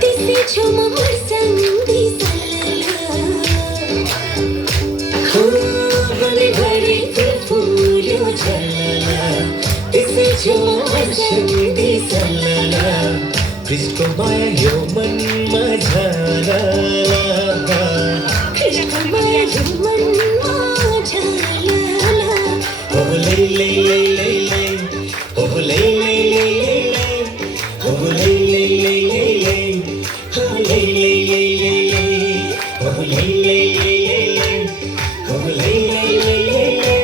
त्यसै छेउमा मर्सँदै सल्लला हो भरिभरि फुल्यो झलला त्यसै छेउमा मर्सँदै सल्लला कृष्णको माया यो मनमा झलला कृष्णको माया यो मनमा झलला ओ लै लै लै लै लै ओ लै लै लै लै लै ओ लै लै लै लै लै ओ लै लै लै लै लै ओ लै लै लै लै लै ओ लै लै लै लै लै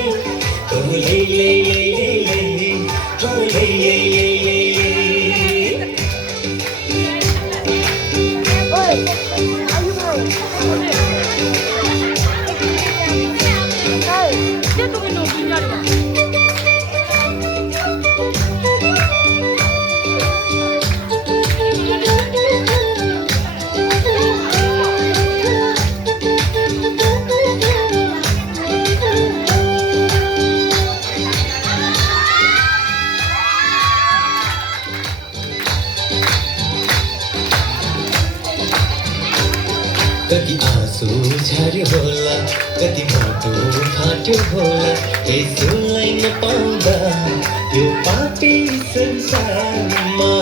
ओ लै लै लै लै लै ओ लै लै लै लै लै कति आँसु झर्यो होला कति बाटो फाट्यो होला यसलाई नपाउँदा यो पापी संसारमा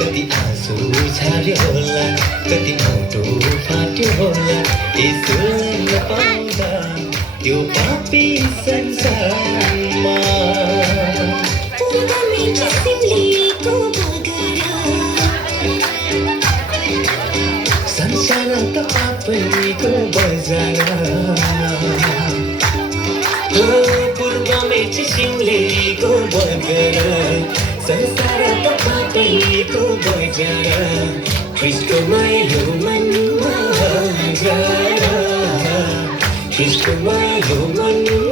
कति आँसु झर्यो होला कति बाटो फाट्यो होला यसलाई नपाउँदा यो पापी संसारमा संसार त आपैको बजार हो पूर्वमै सिउँलेको बगर संसार त आपैको बजार कृष्णको माया मनमा हजार कृष्णको माया मनमा